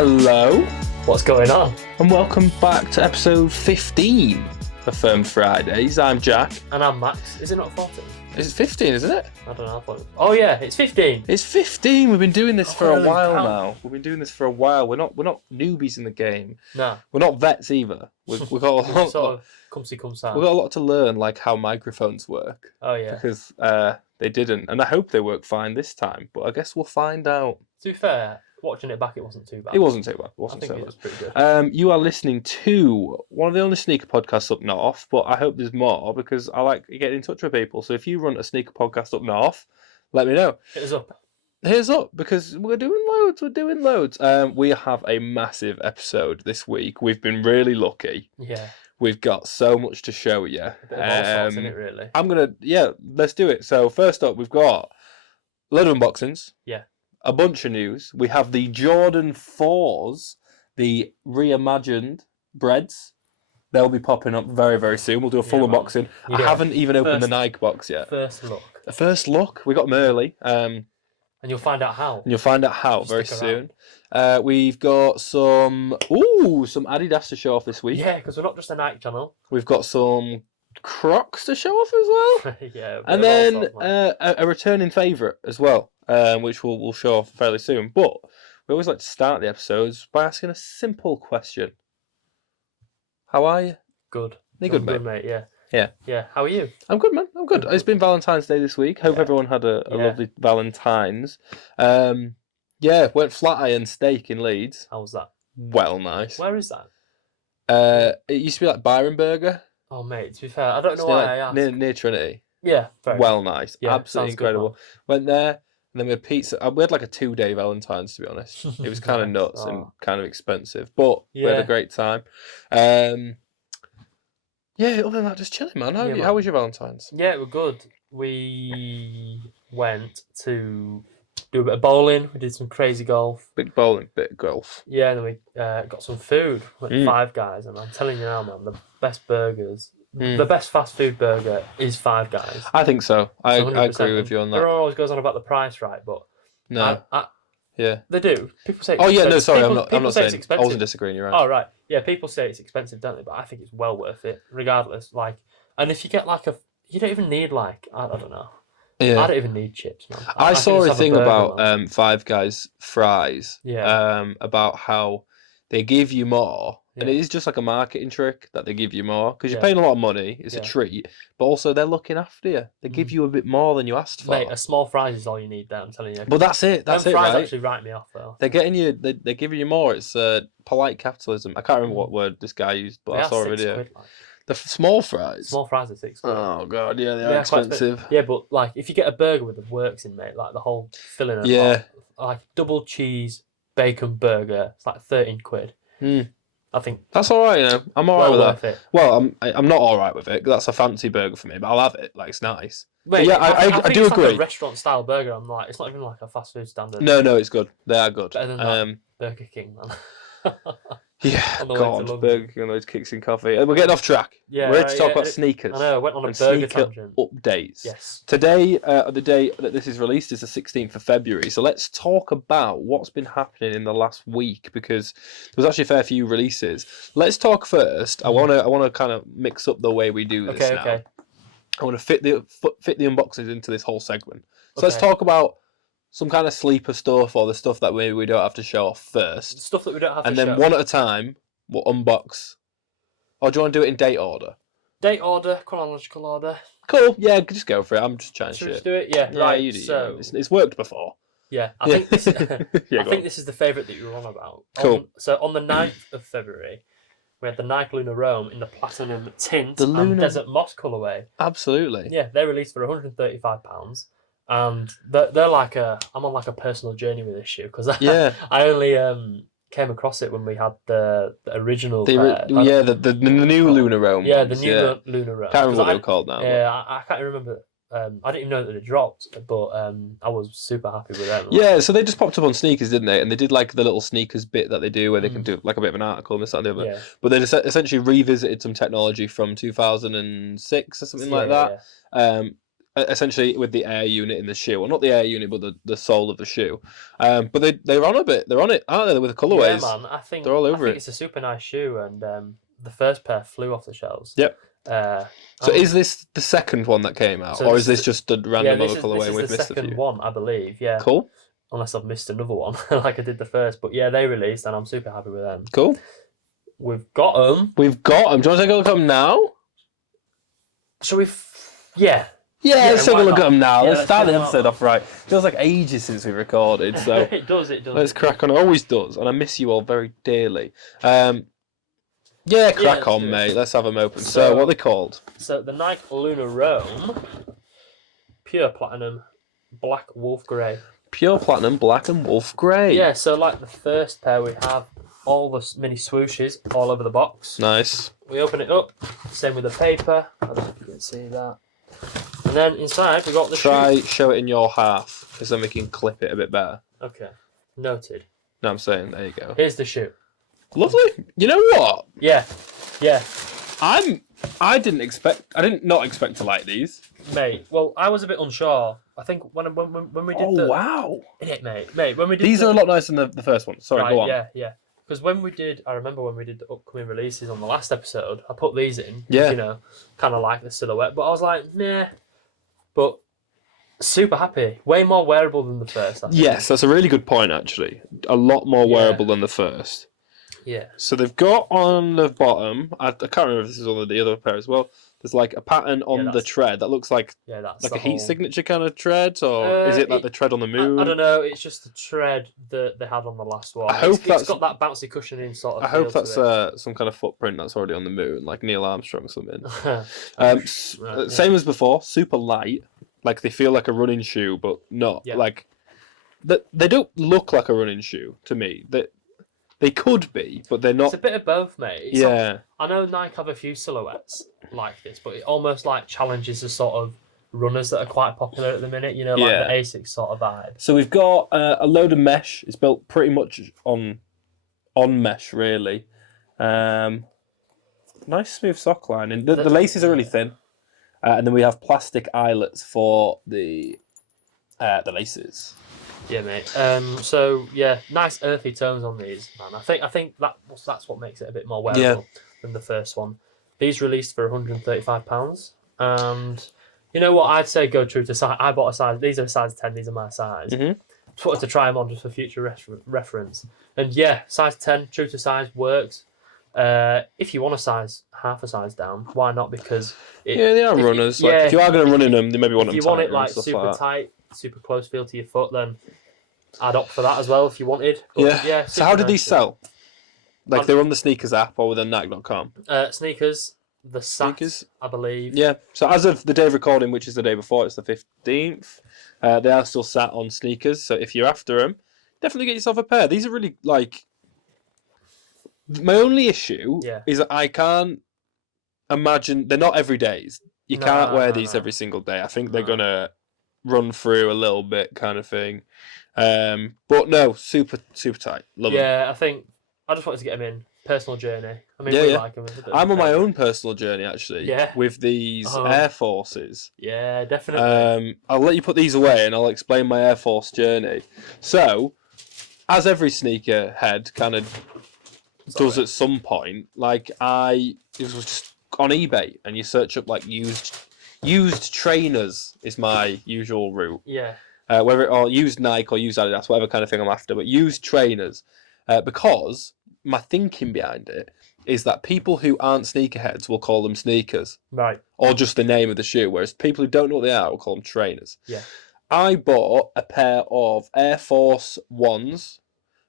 Hello, What's going on? and welcome back to episode 15 of Firm Fridays. I'm Jack. And I'm Max. Is it not 14? It's 15, isn't it? I don't know. Oh yeah, it's 15. It's 15. We've been doing this for a Holy while cow. now. We've been doing this for a while. We're not newbies in the game. No. We're not vets either. We've got a lot. Sort of come see, come sound. We've got a lot to learn, like how microphones work, Oh yeah. because they didn't, and I hope they work fine this time. But I guess we'll find out. To be fair, watching it back, it wasn't too bad. It wasn't too bad. It I wasn't think so it bad. was pretty good. You are listening to one of the only sneaker podcasts up north, but I hope there's more because I like getting in touch with people. So if you run a sneaker podcast up north, let me know. Hit us up. Here's up because we're doing loads. We have a massive episode this week. We've been really lucky. Yeah. We've got so much to show you. A bit of all sorts in it, really. Let's do it. So first up, we've got a load of unboxings. Yeah. A bunch of news. We have the Jordan 4s, the Reimagined Breds. They'll be popping up very, very soon. We'll do a full unboxing. Yeah. I haven't even opened the Nike box yet. First look. A first look. We got them early. And you'll find out how. And you'll find out how very soon. We've got some Adidas to show off this week. Yeah, because we're not just a Nike channel. We've got some Crocs to show off as well. Yeah. And then a returning favourite as well, which we'll show off fairly soon. But we always like to start the episodes by asking a simple question. How are you? Good. You good, I'm mate? Yeah. Yeah. Yeah. How are you? I'm good, man. I'm good. It's been Valentine's Day this week. Hope everyone had a lovely Valentine's. Went flat iron steak in Leeds. How was that? Well, nice. Where is that? It used to be like Byron Burger. Oh, mate, to be fair, I don't know why I asked. Near Trinity. Yeah, very well nice. Yeah, absolutely sounds good, incredible. Went there, and then we had pizza. We had like a 2-day Valentine's, to be honest. It was kind of nuts and kind of expensive, but we had a great time. Other than that, just chilling, man. How was your Valentine's? Yeah, it was good. We went to do a bit of bowling. We did some crazy golf. Big bowling, bit of golf. Yeah, and then we got some food. Went to Five Guys, and I'm telling you now, man, the best burgers. The best fast food burger is Five Guys. I think so. I agree with you on that. Everyone always goes on about the price, right? But no, they do. People say. Oh yeah, no, sorry, people, I'm not saying. It's expensive. I wasn't disagreeing. You're right. Oh right, yeah. People say it's expensive, don't they? But I think it's well worth it, regardless. Like, and if you get you don't even need I don't know. Yeah. I don't even need chips, man. I saw a thing about man. Five Guys fries. Yeah. About how they give you more. And it is just like a marketing trick that they give you more because you're paying a lot of money. It's a treat, but also they're looking after you. They give you a bit more than you asked for. Mate, a small fries is all you need. There, I'm telling you. But that's it. That's it, fries right? actually write me off though. They're getting you. They're giving you more. It's polite capitalism. I can't remember what word this guy used, but I saw a video. £6, The small fries. Small fries are £6. Oh god, yeah, they are expensive. Yeah, but like if you get a burger with the works in, mate, like the whole filling of like double cheese bacon burger, it's like £13. I think that's all right. I'm all right with worth that. It. Well, I'm not all right with it. 'Cause that's a fancy burger for me, but I'll have it. Like it's nice. Mate, yeah, I think do it's agree. Like a restaurant style burger. I'm like, it's not even like a fast food standard. No, it's good. They are good. Better than Burger King, man. Yeah, God, Burger King and those kicks in coffee. We're getting off track. Yeah, we're here to talk about sneakers. I know, I went on a burger tangent. Updates. Yes. Today, the day that this is released is the 16th of February. So let's talk about what's been happening in the last week because there was actually a fair few releases. Let's talk first. I want to kind of mix up the way we do this now. Okay. I want to fit the unboxings into this whole segment. So let's talk about some kind of sleeper stuff or the stuff that maybe we don't have to show off first. Stuff that we don't have to show. And then one at a time, we'll unbox. Or do you want to do it in date order? Date order, chronological order. Cool, yeah, just go for it. I'm just trying Should shit. we just do it? Yeah, right. You do, so... It's worked before. Yeah, I think this is, yeah, I think this is the favourite that you were on about. Cool. So on the 9th of February, we had the Nike Lunar Rome in the platinum tint The and Lunar- desert moss colourway. Absolutely. Yeah, they released for £135. And they're like I'm on like a personal journey with this shoe because I only came across it when we had the original. The new Lunar Rome. Yeah, ones, the new Lunar Rome. Can't remember what they were called now. Yeah, I can't remember. I didn't even know that they dropped, but I was super happy with them. Yeah, so they just popped up on sneakers, didn't they? And they did like the little sneakers bit that they do where they can do like a bit of an article and this, that, and the other. Yeah. But they essentially revisited some technology from 2006 or something like that. essentially with the air unit in the shoe, well, not the air unit, but the sole of the shoe. But they're on a bit. They're on it, aren't they? With the colourways. Yeah, man. they're all over I think it. it's a super nice shoe, and the first pair flew off the shelves. Yep. So is this the second one that came out, or is this just a random other colourway and we've missed a few? This is the second one, I believe. Yeah. Cool. Unless I've missed another one, like I did the first. But yeah, they released, and I'm super happy with them. Cool. We've got them. Do you want to take a look at them now? Shall we? Yeah. Yeah, let's take a look at them now. Yeah, let's start the episode off right. Feels like ages since we recorded, so it does. Let's crack on. It always does, and I miss you all very dearly. Crack on, mate. Let's have them open. So what are they called? So the Nike Lunar Rome, pure platinum, black wolf grey. Pure platinum, black and wolf grey. Yeah. So like the first pair, we have all the mini swooshes all over the box. Nice. We open it up. Same with the paper. I don't know if you can see that. And then inside we got the show it in your half, because then we can clip it a bit better. Okay, noted. No, I'm saying, there you go. Here's the shoe. Lovely. You know what? Yeah. I did not expect to like these. Mate, well, I was a bit unsure. I think when we did wow. Mate, when we did these are a lot nicer than the first one. Sorry, right, go on. Yeah. Because I remember when we did the upcoming releases on the last episode, I put these in. Yeah. You know, kind of like the silhouette, but I was like, nah. But super happy. Way more wearable than the first, I think. Yes, that's a really good point, actually. A lot more wearable than the first. Yeah. So they've got on the bottom, I can't remember if this is on the other pair as well, there's like a pattern on the tread that looks like that's a heat signature kind of tread, or is it like the tread on the moon? I don't know, it's just the tread that they had on the last one. It's got that bouncy cushioning sort of I hope that's some kind of footprint that's already on the moon, like Neil Armstrong or something. Same as before, super light. Like they feel like a running shoe, but not. Yeah. Like they don't look like a running shoe to me. They could be, but they're not. It's a bit of both, mate. I know Nike have a few silhouettes like this, but it almost like challenges the sort of runners that are quite popular at the minute. You know, like the Asics sort of vibe. So we've got a load of mesh. It's built pretty much on mesh, really. Nice smooth sock lining. The laces are really thin. And then we have plastic eyelets for the laces. Yeah, mate. Nice earthy tones on these, man. I think that's what makes it a bit more wearable than the first one. These released for £135, and you know what? I'd say go true to size. I bought a size. These are a size 10. These are my size. Mm-hmm. Just wanted to try them on just for future reference. And yeah, size 10, true to size works. If you want a size, half a size down, why not? Because they are runners. If you are going to run in them, they maybe want them tighter. If you want it like super tight, super close feel to your foot, then I'd opt for that as well if you wanted. But, so how did these sell? Like they're on the sneakers app or within Nike.com? Sneakers, the SAT, I believe. Yeah. So as of the day of recording, which is the day before, it's the 15th. They are still sat on sneakers. So if you're after them, definitely get yourself a pair. These are really like. My only issue is that I can't imagine they're not every days. You can't wear these every single day. I think they're gonna run through a little bit, kind of thing. But no, super tight. Love them. Yeah, I think I just wanted to get them in. Personal journey. I mean, we like them. I'm on my own personal journey actually. Yeah. With these Air Forces. Yeah, definitely. I'll let you put these away and I'll explain my Air Force journey. So, as every sneaker head kind of does at some point, like it was just on eBay and you search up like used trainers is my usual route. Yeah. Or used Nike or used Adidas, whatever kind of thing I'm after, but used trainers, because my thinking behind it is that people who aren't sneakerheads will call them sneakers, right, or just the name of the shoe, whereas people who don't know what they are will call them trainers. Yeah. I bought a pair of Air Force Ones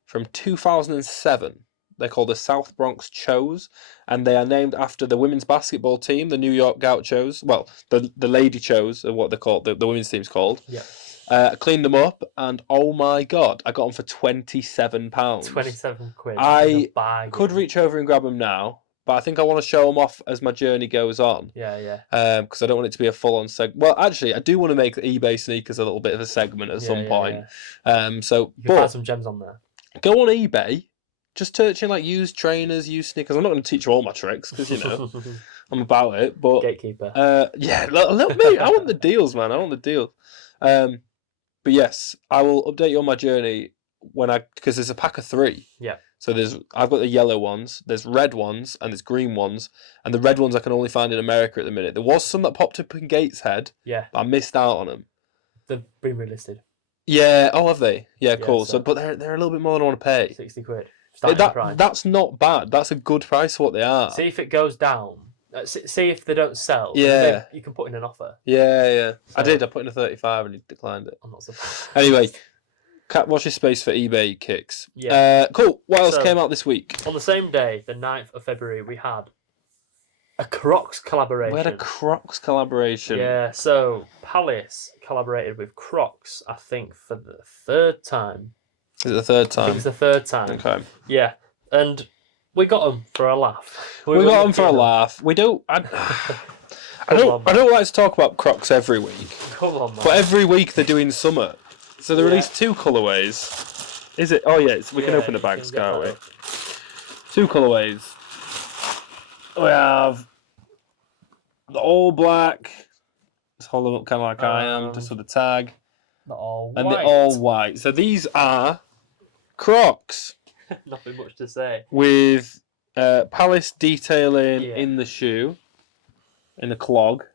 from 2007. They're called the South Bronx Chos, and they are named after the women's basketball team, the New York Gauchos. Well, the Lady Chos are what they're called, the women's team's called. Yeah. I cleaned them up, and oh my God, I got them for £27. £27. I could reach over and grab them now, but I think I want to show them off as my journey goes on. Yeah. Because I don't want it to be a full-on segment. Well, actually, I do want to make eBay sneakers a little bit of a segment at some point. Yeah. So you can find some gems on there. Go on eBay. just searching like used trainers, used sneakers. I'm not going to teach you all my tricks because I'm about it. But Gatekeeper. yeah, let me. I want the deals, man. I want the deals. But yes, I will update you on my journey because there's a pack of 3. Yeah. So I've got the yellow ones, there's red ones, and there's green ones, and the red ones I can only find in America at the minute. There was some that popped up in Gateshead. Yeah. But I missed out on them. They've been relisted. Yeah. Oh, have they? Yeah. Yeah, Cool. so- But they're a little bit more than I want to pay. £60. Starting price. That's not bad. That's a good price for what they are. See if it goes down. See if they don't sell. Yeah. You can put in an offer. Yeah. So- I did. I put in a 35 and he declined it. I'm not surprised. Anyway, watch your space for eBay kicks. Yeah. Cool. What else So- came out this week? On the same day, the 9th of February, we had a Crocs collaboration. We had a Crocs collaboration. Yeah, so Palace collaborated with Crocs, I think, for the 3rd time. Is it the 3rd I think time? it's the 3rd time. Okay. Yeah, and we got them for a laugh. We got them for a laugh. We don't. I don't like to talk about Crocs every week. Come on, man. But every week they're doing summer. So they released 2 colourways. Is it? Oh yeah, we can open the bags, can't we? 2 colourways. We have the all black. Just hold them up kind of like I am, just with the tag. The all And white. the all white. So these are Crocs Nothing much to say. with Palace detailing Yeah. in the shoe, in the clog.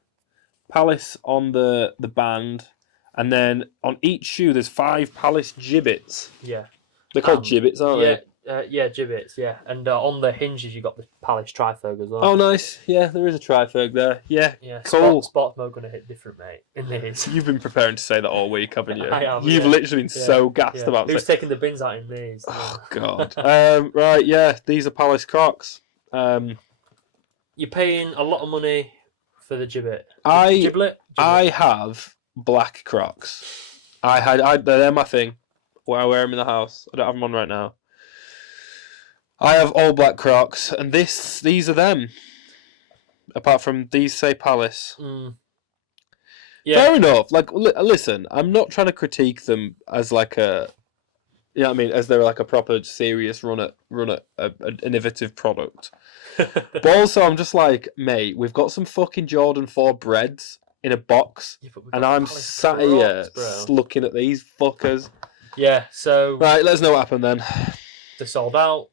Palace on the band. And then on each shoe, there's 5 Palace gibbets. Yeah. They're called gibbets, aren't Yeah. they? Yeah, gibbets, yeah. And on the hinges, you got the Palace Triferg as well. Oh, nice. Yeah, there is a Triferg there. Yeah, Yeah, cool. Sports mode going to hit different, mate, in these. You've been preparing to say that all week, haven't you? I have, You've yeah. literally been so gassed about Who's it. taking the bins out in these? Oh, God. Right, yeah, these are Palace Crocs. You're paying a lot of money for the gibbet. I Giblet? have black Crocs. They're my thing. I wear them in the house. I don't have them on right now. I have all black Crocs, and these are them. Apart from these say Palace. Mm. Yeah. Fair enough. Like, listen, I'm not trying to critique them as like a, you know what I mean, as they're like a proper serious run at an innovative product. But also, I'm just like, mate, we've got some fucking Jordan 4 Breds in a box, Yeah, but we've and got I'm Palace sat here Crocs, bro. looking at these fuckers. Yeah, so Right, let us know what happened then. they sold out.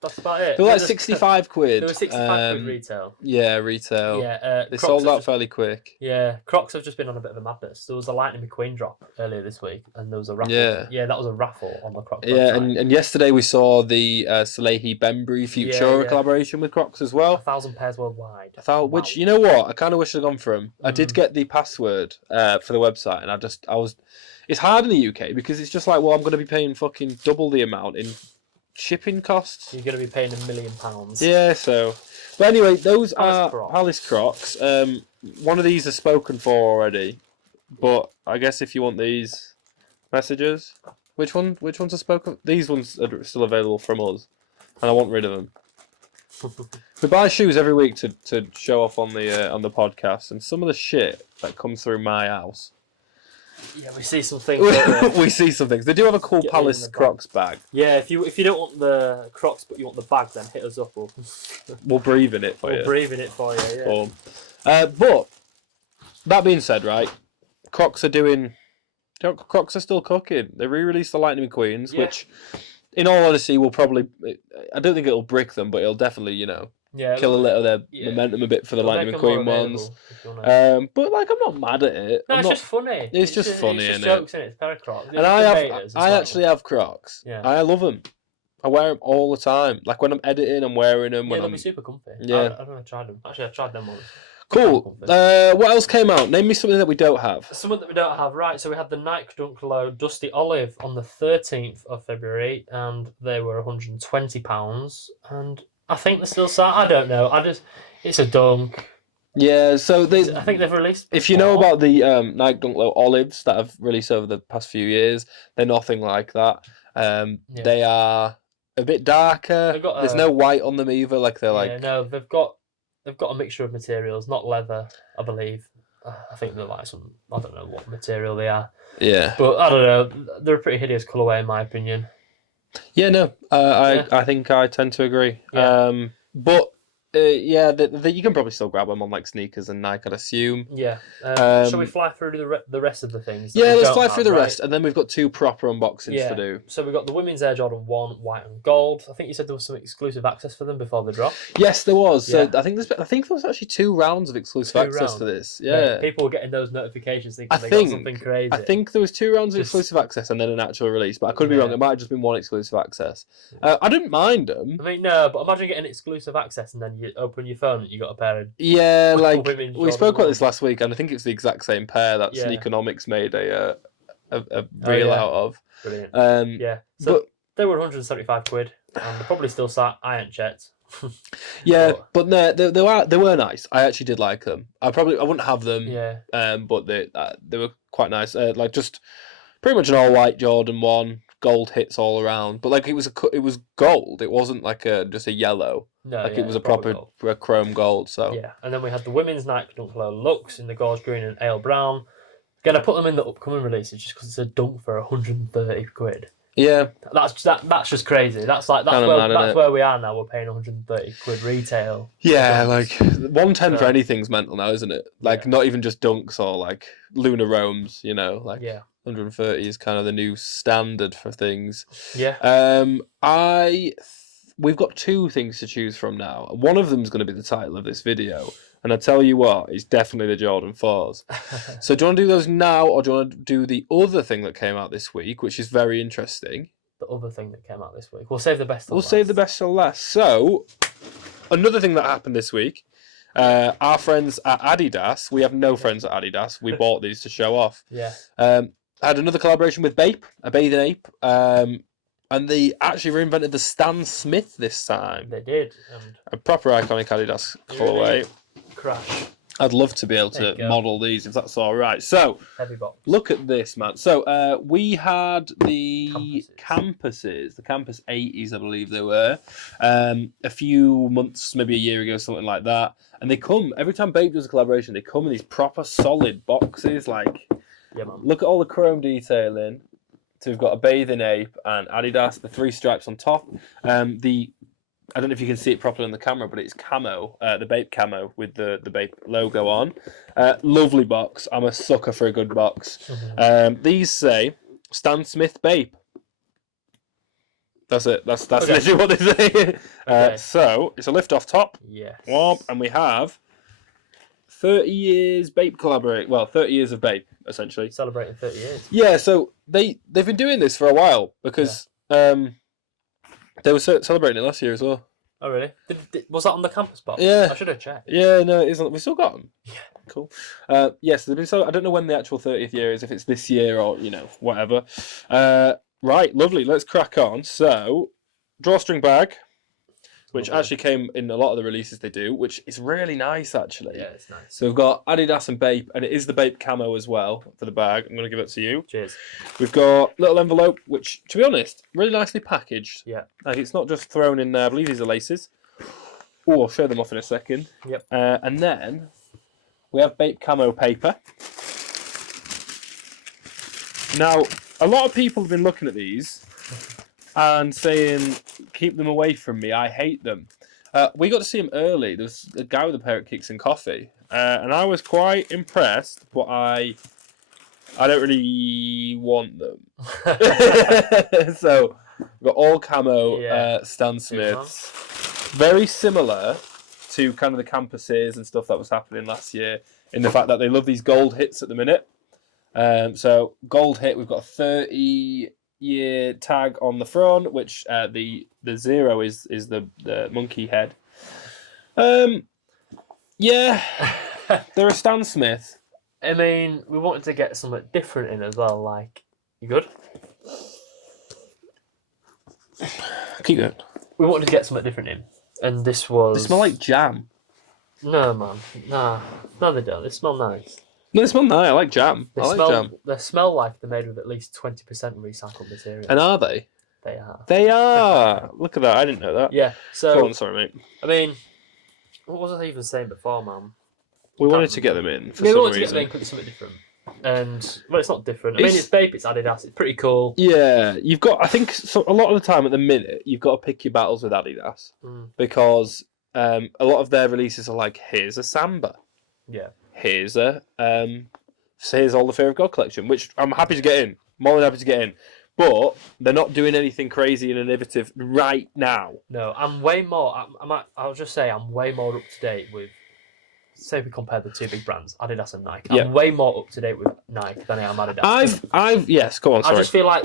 That's about it. They were like They 65 quid. They were 65 quid retail. Yeah, retail. Yeah, They Crocs sold have out just- fairly quick. Yeah, Crocs have just been on a bit of a madness. There was a Lightning McQueen drop earlier this week, and there was a raffle. Yeah. That was a raffle on the Crocs Yeah, website. and yesterday we saw the Salehi Bembry Futura Yeah. collaboration with Crocs as well. 1,000 pairs worldwide. I thought, which, you know what, I kind of wish I'd gone for them. I did Mm. get the password for the website, and I was. It's hard in the UK because it's just like, well, I'm going to be paying fucking double the amount in shipping costs. You're going to be paying £1 million. Yeah, so. But anyway, those Palace are Crocs. Palace Crocs. One of these is spoken for already, but I guess if you want these messages, which ones are spoken? These ones are still available from us, and I want rid of them. We buy shoes every week to show off on the podcast, and some of the shit that comes through my house. Yeah, we see some things. don't we? We see some things. They do have a cool Get me in Palace the bag. Crocs bag. Yeah, if you don't want the Crocs but you want the bag, then hit us up. We'll breathe in it for We'll you. breathe in it for you. Yeah. Cool. But that being said, right, Crocs are still cooking. They re-released the Lightning McQueens, Yeah. which, in all honesty, will probably. I don't think it'll brick them, but it'll definitely, kill a little of their momentum a bit for the It'll Lightning make 'em more McQueen available, ones. if you wanna- But like, I'm not mad at it. No, I'm it's not, just funny. It's just funny, It's just innit? jokes, innit? It's pair of Crocs. and I actually have Crocs. Yeah. I love them. I wear them all the time. Like when I'm editing, I'm wearing them. Yeah, When they'll I'm be super comfy. Yeah. I don't know. I tried them. Actually, I tried them once. cool. What else came out? Name me something that we don't have. Something that we don't have, right? So we had the Nike Dunk Low Dusty Olive on the 13th of February, and they were £120. And I think they're still sat. I don't know. It's a dunk. Yeah, so I think they've released. if you know before. about the Nike Dunk Low Olives that have released over the past few years, they're nothing like that. They are a bit darker. They've got There's no white on them either. Like they're like. Yeah, no, they've got a mixture of materials, not leather, I believe. I think they're like some. I don't know what material they are, Yeah. but I don't know. They're a pretty hideous colourway in my opinion. Yeah, no, Yeah. I think I tend to agree. Yeah. But yeah, you can probably still grab them on like sneakers and Nike, I'd assume. Yeah. Shall we fly through the rest of the things that Yeah, we let's don't fly have, through the right? rest, and then we've got 2 proper unboxings to do. So we've got the women's Air Jordan 1, white and gold. I think you said there was some exclusive access for them before the drop. Yes, there was. Yeah. So I think there was actually 2 rounds of exclusive access for this. Yeah. Mate, people were getting those notifications thinking they got something crazy. I think there was 2 rounds of exclusive access and then an actual release, but I could be wrong. It might have just been 1 exclusive access. I didn't mind them. I mean, no, but imagine getting exclusive access and then you open your phone and you got a pair of like women's we Jordan spoke about 1. this last week, and I think it's the exact same pair that Sneakonomics made a reel out of. Brilliant. So but, they were 175 quid, and they're probably still sat. I ain't checked. but no, they were nice. I actually did like them. I wouldn't have them. Yeah. But they were quite nice. Like just pretty much an all white Jordan 1, gold hits all around. But like it was gold. It wasn't like just a yellow. No, it was a proper chrome gold. So yeah, and then we had the women's Nike Dunk Low Lux in the gorge green and ale brown. Gonna put them in the upcoming releases just because it's a dunk for 130 quid. Yeah, that's just crazy. That's where we are now. We're paying 130 quid retail. Yeah, like 110 for anything's mental now, isn't it? Like not even just dunks or like Lunar Roams. Like 130 is kind of the new standard for things. Yeah. We've got 2 things to choose from now. One of them is going to be the title of this video. And I tell you what, it's definitely the Jordan 4s. So do you want to do those now, or do you want to do the other thing that came out this week, which is very interesting? The other thing that came out this week. We'll save the best till last. Save the best till last. So, another thing that happened this week, our friends at Adidas, we have no friends at Adidas, we bought these to show off. Yeah. Had another collaboration with Bape, a bathing ape. And they actually reinvented the Stan Smith this time. They did. A proper iconic Adidas colourway. Crash. I'd love to be able to model these if that's all right. So, heavy box. Look at this, man. So, we had the Campuses, the Campus 80s, I believe they were, a few months, maybe a year ago, something like that. And they come, every time Bape does a collaboration, they come in these proper solid boxes. Like, look at all the chrome detailing. So we've got a bathing ape and Adidas, the 3 stripes on top. I don't know if you can see it properly on the camera, but it's camo, the Bape camo with the Bape logo on. Lovely box. I'm a sucker for a good box. These say Stan Smith Bape. That's it. That's literally what they say. So it's a lift off top. Yes. And we have 30 years Bape collaborate. Well, 30 years of Bape, essentially. Celebrating 30 years. Yeah, so they've been doing this for a while because they were celebrating it last year as well. Oh, really? Was that on the campus box? Yeah. I should have checked. Yeah, no, it isn't. We've still got them. Yeah. Cool. Yes, they've been I don't know when the actual 30th year is, if it's this year or, whatever. Right, lovely. Let's crack on. So, drawstring bag, which actually came in a lot of the releases they do, which is really nice, actually. Yeah, it's nice. So we've got Adidas and Bape, and it is the Bape camo as well for the bag. I'm going to give it to you. Cheers. We've got little envelope, which, to be honest, really nicely packaged. Yeah. Like, it's not just thrown in there. I believe these are laces. Oh, I'll show them off in a second. Yep. And then we have Bape camo paper. Now, a lot of people have been looking at these and saying, keep them away from me, I hate them. We got to see them early. There was a guy with a pair of Kicks and Coffee. And I was quite impressed, but I don't really want them. So, we've got all camo Stan Smiths. Very similar to kind of the campuses and stuff that was happening last year, in the fact that they love these gold hits at the minute. So, gold hit, we've got a 30-year tag on the front, which the 0 is the monkey head. Yeah, they're a Stan Smith. I mean, we wanted to get something different in as well. Like, you good? Keep going. We wanted to get something different in, and this was. They smell like jam. No, man. Nah. No, they don't. They smell nice. No, they smell nice. I like jam. They smell like they're made with at least 20% recycled material. And are they? They are. They are. Look at that. I didn't know that. Yeah. So. Go on, sorry, mate. I mean, what was I even saying before, man? We wanted to get them in for some reason. We wanted to get them in because it's something different. And well, it's not different. I mean, it's Bape, it's Adidas. It's pretty cool. Yeah, you've got. I think so. A lot of the time at the minute, you've got to pick your battles with Adidas because a lot of their releases are like, here's a Samba, here's a here's all the Fear of God collection, which I'm happy to get in. More than happy to get in. But they're not doing anything crazy and innovative right now. No, I'm way more. I'll just say I'm way more up to date with. Say we compare the two big brands, Adidas and Nike. I'm way more up to date with Nike than I am Adidas. Yes, go on. Sorry. I just feel like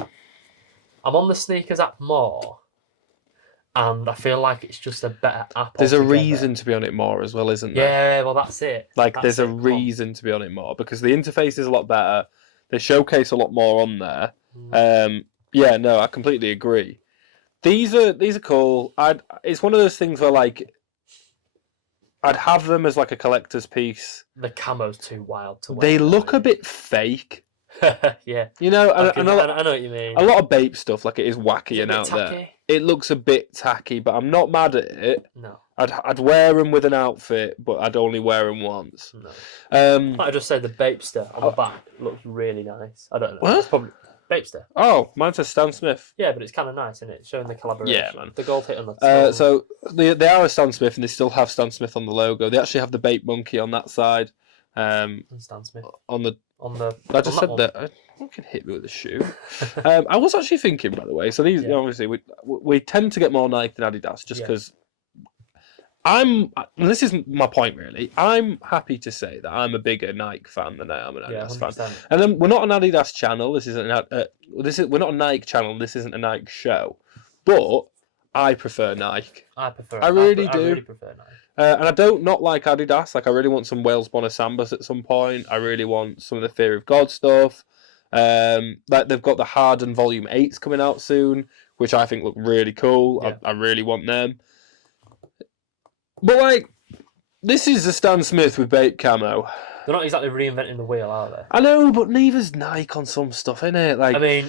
I'm on the sneakers app more, and I feel like it's just a better app. There's a reason to be on it more as well, isn't there? Yeah, well, that's it. There's a reason to be on it more because the interface is a lot better. They showcase a lot more on there. Yeah, no, I completely agree. These are cool. It's one of those things where like I'd have them as like a collector's piece. The camo's too wild to wear. They look a bit fake. Yeah. You know, I know what you mean. A lot of Bape stuff, like it is wacky and out tacky. there. It looks a bit tacky, but I'm not mad at it. No. I'd wear them with an outfit, but I'd only wear them once. No. I just say the Bapester on the back looks really nice. I don't know. What? It's probably Bapester. Oh, mine says Stan Smith. Yeah, but it's kind of nice, isn't it? Showing the collaboration. Yeah, man. The gold hit on the so they are a Stan Smith, and they still have Stan Smith on the logo. They actually have the Bape monkey on that side. And Stan Smith. On the. I just said that. I can hit me with a shoe. I was actually thinking, by the way. So these obviously we tend to get more Nike than Adidas, just because. And this isn't my point really. I'm happy to say that I'm a bigger Nike fan than I am an Adidas fan. And then we're not an Adidas channel. This isn't. We're not a Nike channel. This isn't a Nike show. But I prefer Nike. I really do. I really prefer Nike. And I don't not like Adidas. Like I really want some Wales Bonner Sambas at some point. I really want some of the Fear of God stuff. Like they've got the Harden Volume 8s coming out soon, which I think look really cool. Yeah. I really want them. But like, this is a Stan Smith with Bape camo. They're not exactly reinventing the wheel, are they? I know, but neither's Nike on some stuff, innit? Like, I mean,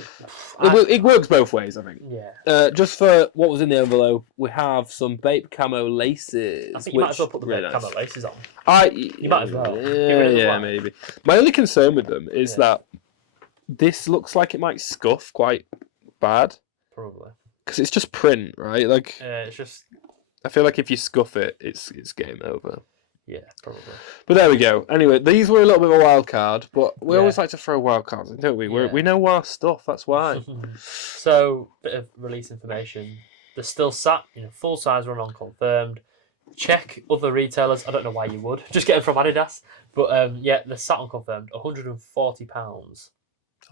it works both ways, I think. Yeah. Just for what was in the envelope, we have some Bape camo laces. I think you might as well put the Bape camo laces on. You might as well. Yeah, maybe. My only concern with them is that this looks like it might scuff quite bad. Probably. Because it's just print, right? Like, it's just. I feel like if you scuff it, it's game over. Yeah, probably. But there we go. Anyway, these were a little bit of a wild card, but we always like to throw wild cards in, don't we? Yeah. We know our stuff, that's why. So, bit of release information. They're still sat, full size run on confirmed. Check other retailers. I don't know why you would. Just get them from Adidas. But they're sat on confirmed. £140.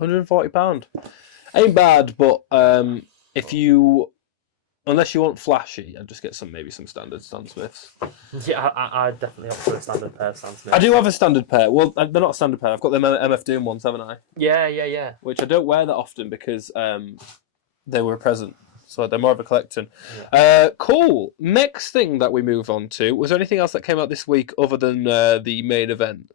£140. Ain't bad, but if you... Unless you want flashy, I'd just get maybe some standard Stan Smiths. Yeah, I definitely opt for a standard pair of Stan Smiths. I do have a standard pair. Well, they're not a standard pair. I've got them MF Doom ones, haven't I? Yeah. Which I don't wear that often because they were a present. So they're more of a collecting. Yeah. Cool. Next thing that we move on to, was there anything else that came out this week other than the main event?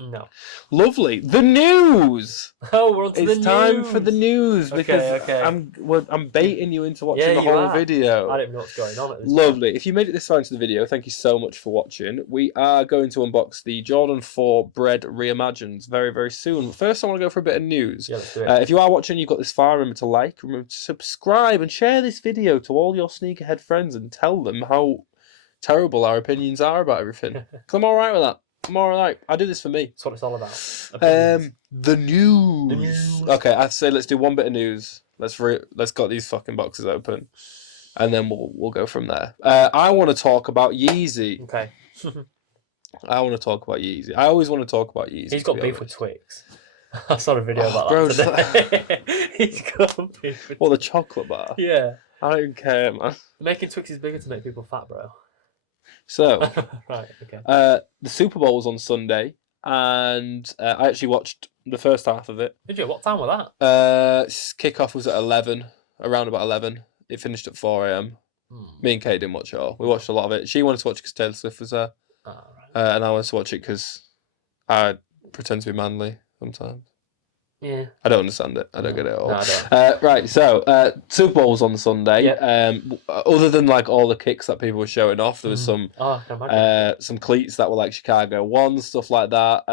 No. Lovely. The news. Oh, we're on to the news. It's time for the news because okay. I'm baiting you into watching the whole video. I don't know what's going on at this Lovely. If you made it this far into the video, thank you so much for watching. We are going to unbox the Jordan 4 Bred Reimagined very, very soon. First, I want to go for a bit of news. Yeah, let's do it. If you are watching, you've got this far, remember to like, remember to subscribe, and share this video to all your sneakerhead friends and tell them how terrible our opinions are about everything. Because I'm all right with that. I'm all right. I do this for me. That's what it's all about. The news. Okay, I'd say let's do one bit of news. Let's got these fucking boxes open, and then we'll go from there. I want to talk about Yeezy. Okay. I want to talk about Yeezy. I always want to talk about Yeezy. He's got beef with Twix. I saw a video about that today. He's got beef with the chocolate bar? Yeah. I don't care, man. Making Twixes bigger to make people fat, bro. So, right, okay. The Super Bowl was on Sunday, and I actually watched the first half of it. Did you? What time was that? Kickoff was at 11, around about 11. It finished at 4 a.m. Me and Kate didn't watch it all. We watched a lot of it. She wanted to watch it because Taylor Swift was there, right. And I wanted to watch it because I pretend to be manly sometimes. Yeah. I don't understand it. I don't get it at all. No, I don't. Right, so Super Bowl was on Sunday. Yep. Other than like all the kicks that people were showing off, there was some I can imagine. some cleats that were like Chicago 1, stuff like that.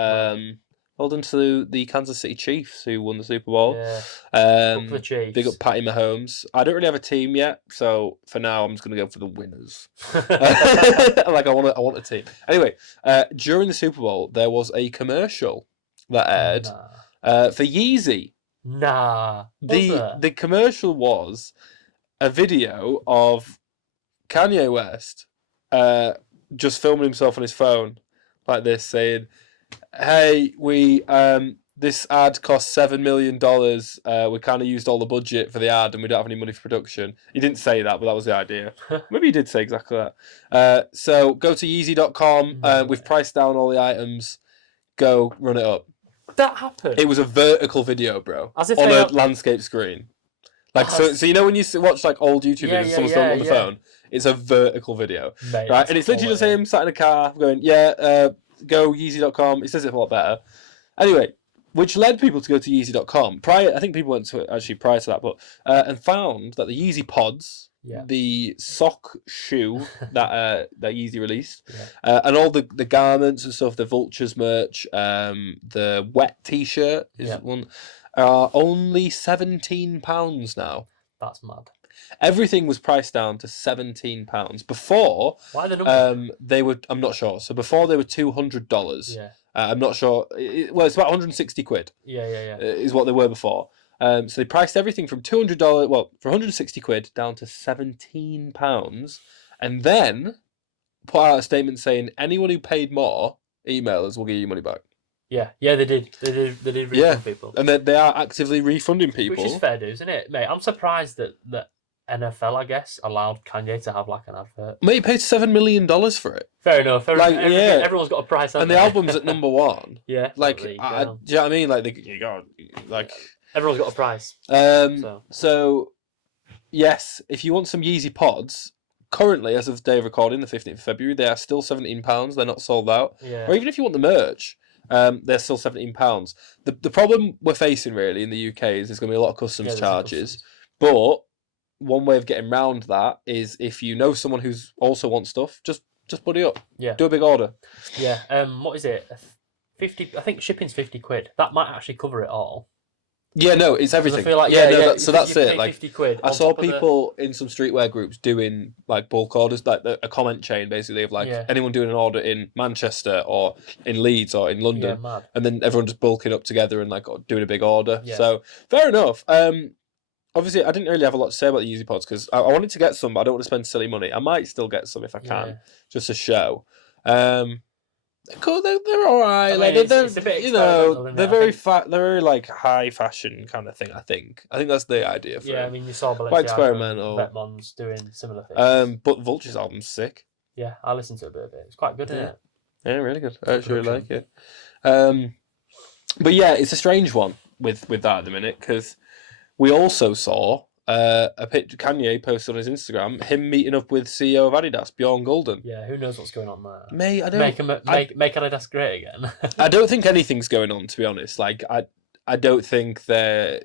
Well done to the Kansas City Chiefs who won the Super Bowl. Yeah. Up for the Chiefs. Big up Patty Mahomes. I don't really have a team yet, so for now I'm just gonna go for the winners. Like I want a team. Anyway, during the Super Bowl there was a commercial that aired for Yeezy. Nah. The commercial was a video of Kanye West just filming himself on his phone like this, saying, "Hey, we this ad cost $7 million. We kind of used all the budget for the ad, and we don't have any money for production." He didn't say that, but that was the idea. Maybe he did say exactly that. So go to Yeezy.com. We've priced down all the items. Go run it up. That happened. It was a vertical video, bro, As if on a landscape screen. Like so you know when you watch like old YouTube videos, someone's filming on the phone. It's a vertical video, mate, right? And it's literally just him sat in a car going, go Yeezy.com. It says it a lot better. Anyway, which led people to go to Yeezy.com. I think people went to it actually prior to that, but and found that the Yeezy Pods, the sock shoe that Yeezy released, and all the garments and stuff, the Vultures merch, the wet T-shirt is one, are only £17 now. That's mad. Everything was priced down to £17. Before, why the number? They were. I'm not sure. So before they were $200. Yeah. I'm not sure. Well, it's about 160 quid. Yeah. Is what they were before. So they priced everything from $200. Well, for 160 quid down to £17, and then put out a statement saying anyone who paid more, email us, we'll give you money back. Yeah, they did. They did refund people, and they are actively refunding people, which is fair dues, isn't it, mate? I'm surprised that NFL, I guess, allowed Kanye to have like an advert. Mate, he paid $7 million for it. Fair enough. Everyone's got a price. And the album's at number one. Yeah, like, do you know what I mean? Like, everyone's got a price. So, yes, if you want some Yeezy Pods, currently, as of the day of recording, the 15th of February, they are still £17. They're not sold out. Yeah. Or even if you want the merch, they're still £17. The problem we're facing really in the UK is there's going to be a lot of customs charges, but one way of getting around that is if you know someone who's also wants stuff, just buddy up. Yeah. Do a big order. Yeah. What is it? 50. I think shipping's 50 quid. That might actually cover it all. Yeah, no, it's everything. I feel like, so that's it. Like 50 quid I saw people in some streetwear groups doing like bulk orders, like a comment chain basically of like anyone doing an order in Manchester or in Leeds or in London, and then everyone just bulking up together and like doing a big order. Yeah. So fair enough. Obviously, I didn't really have a lot to say about the Yeezy Pods because I wanted to get some, but I don't want to spend silly money. I might still get some if I can, just to show. Cool, they're all right. I mean, they're a bit they're very they're very like high fashion kind of thing. I think that's the idea for it. I mean, you saw quite experimental. Vetmon's doing similar things. But Vulture's album's sick. Yeah, I listened to a bit of it. It's quite good, isn't it? Yeah, really good. I actually really like it. But yeah, it's a strange one with that at the minute because we also saw a picture Kanye posted on his Instagram, him meeting up with CEO of Adidas, Bjorn Gulden. Yeah, who knows what's going on there? Mate, I don't make Adidas great again. I don't think anything's going on, to be honest. Like I don't think they're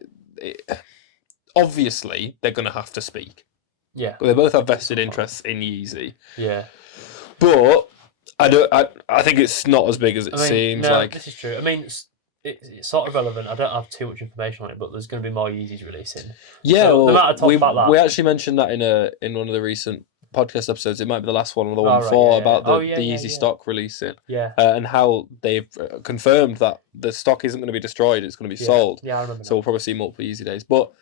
obviously they're gonna have to speak. Yeah. They both have vested interests in Yeezy. Yeah. But I think it's not as big as it seems. No, like this is true. I mean, it's sort of relevant. I don't have too much information on it, but there's going to be more Yeezys releasing. Yeah, so no matter talk about that. We actually mentioned that in one of the recent podcast episodes. It might be the last one or the one about the Yeezy stock releasing. Yeah. And how they've confirmed that the stock isn't going to be destroyed; it's going to be sold. Yeah, I remember. So we'll probably see multiple Yeezy days. But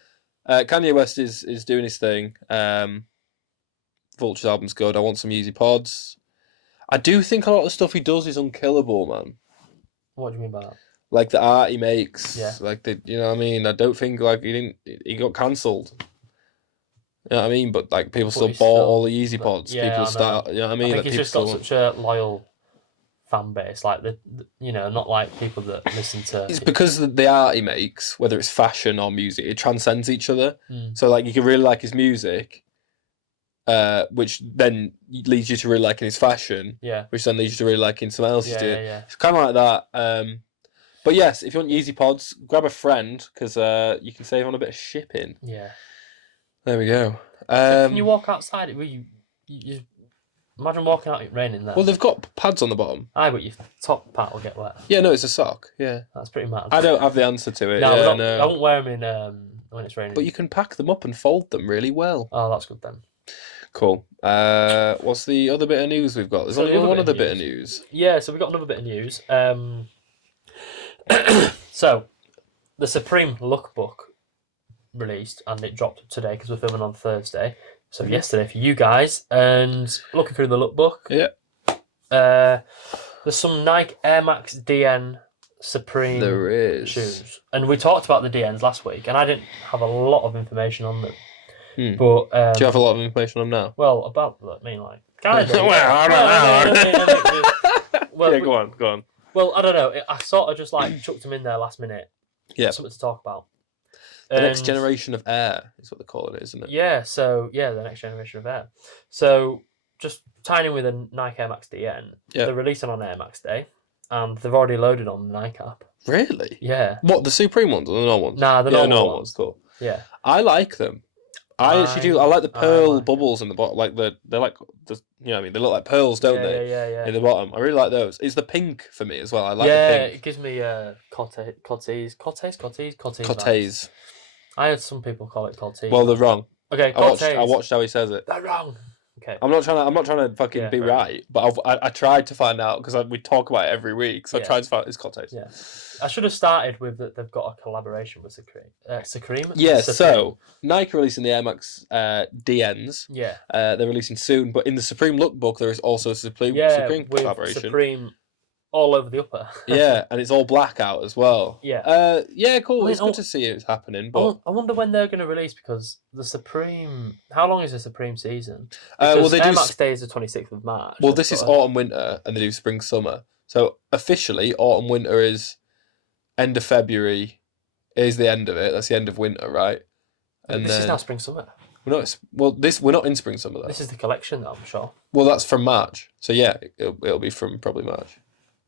Kanye West is doing his thing. Vulture's album's good. I want some Yeezy Pods. I do think a lot of the stuff he does is unkillable, man. What do you mean by that? Like the art he makes, like you know what I mean. I don't think like he got cancelled. You know what I mean? But like people still bought all the Yeezy Pods. People start, you know what I mean. I think he's just got such a loyal fan base. Like not like people that listen to. It's because the art he makes, whether it's fashion or music, it transcends each other. So like you can really like his music, which then leads you to really liking his fashion. Yeah. Which then leads you to really liking someone else's doing. Yeah. It's kind of like that. But yes, if you want Yeezy Pods, grab a friend because you can save on a bit of shipping. Yeah. There we go. So can you walk outside it? You Imagine walking out, it raining there. Well, they've got pads on the bottom. Aye, but your top part will get wet. Yeah, no, it's a sock. Yeah. That's pretty mad. I don't have the answer to it. No, yeah, I won't wear them in when it's raining. But you can pack them up and fold them really well. Oh, that's good then. Cool. What's the other bit of news we've got? There's So only the other one bit other of bit of news. Yeah, so we've got another bit of news. So, the Supreme Lookbook released, and it dropped today because we're filming on Thursday. So yesterday for you guys, and looking through the lookbook. Yeah. There's some Nike Air Max DN Supreme There is. shoes, and we talked about the DNs last week, and I didn't have a lot of information on them. Hmm. But Do you have a lot of information on them now? well, about that, I mean, like kind of. Well, I don't know. Well, Yeah, go on. Well, I don't know. I sort of just like chucked them in there last minute. Yeah. Something to talk about. The next generation of Air is what they call it, isn't it? Yeah, so the next generation of Air. So just tying in with a Nike Air Max DN, they're releasing on Air Max Day, and they've already loaded on the Nike app. Really? Yeah. What, the Supreme ones or the normal ones? Nah, the normal ones. Cool. Yeah. I like them. I actually do. I like the pearl like bubbles in the bottom. Like they're like, you know what I mean? They look like pearls, don't they? Yeah. In the bottom. I really like those. It's the pink for me as well. I like the pink. It gives me Cortez. Cortez. I heard some people call it Cortez. Well, they're wrong. Okay, I watched how he says it. They're wrong. Okay. I'm not trying to fucking be right, but I tried to find out because we talk about it every week. So I tried to find it's Cortez. Yeah. I should have started with that. They've got a collaboration with Supreme. Yeah. Supreme. So Nike releasing the Air Max DNs. Yeah. They're releasing soon, but in the Supreme Lookbook there is also a Supreme with collaboration. Supreme all over the upper. Yeah, and it's all blackout as well. Yeah. Yeah, cool. I mean, it's good to see it's happening. But I wonder when they're going to release, because the Supreme. How long is the Supreme season? well, they Air do. Max Day is the 26th of March. Well, this is autumn winter, and they do spring summer. So officially, autumn winter is end of February. Is the end of it. That's the end of winter, right? And this is now spring summer. We're not. Well, we're not in spring summer though. This is the collection, though, I'm sure. Well, that's from March. So yeah, it'll be from probably March.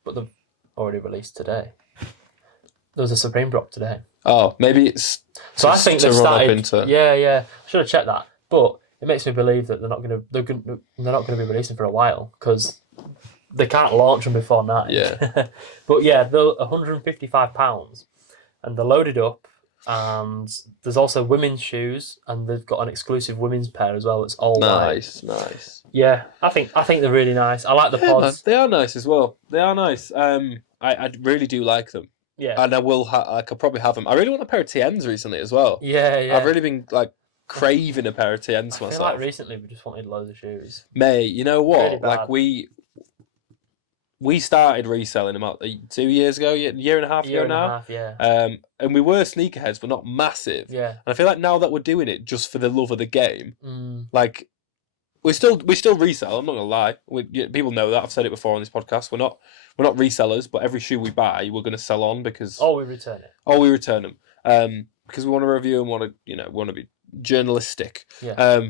But they've already released today. There was a Supreme drop today. Oh, maybe it's. So I think they've run up started. into... Yeah. I should have checked that, but it makes me believe that they're not going to be releasing for a while, because they can't launch them before now. Yeah. But yeah, they're £155, and they're loaded up. And there's also women's shoes, and they've got an exclusive women's pair as well. It's all white. Nice. Yeah, I think they're really nice. I like the pods. Man, they are nice as well. They are nice. I really do like them. Yeah. And I could probably have them. I really want a pair of TNs recently as well. Yeah. I've really been like craving a pair of TNs for I myself. feel like recently we just wanted loads of shoes. Mate, you know what? Really bad. Like we started reselling them about 2 years ago, year and a half ago now. Yeah. And we were sneakerheads, but not massive. Yeah. And I feel like now that we're doing it just for the love of the game, like we still resell. I'm not gonna lie. People know that. I've said it before on this podcast. We're not resellers, but every shoe we buy, we're gonna sell on because. We return it. We return them. Because we want to review and want to be journalistic. Yeah.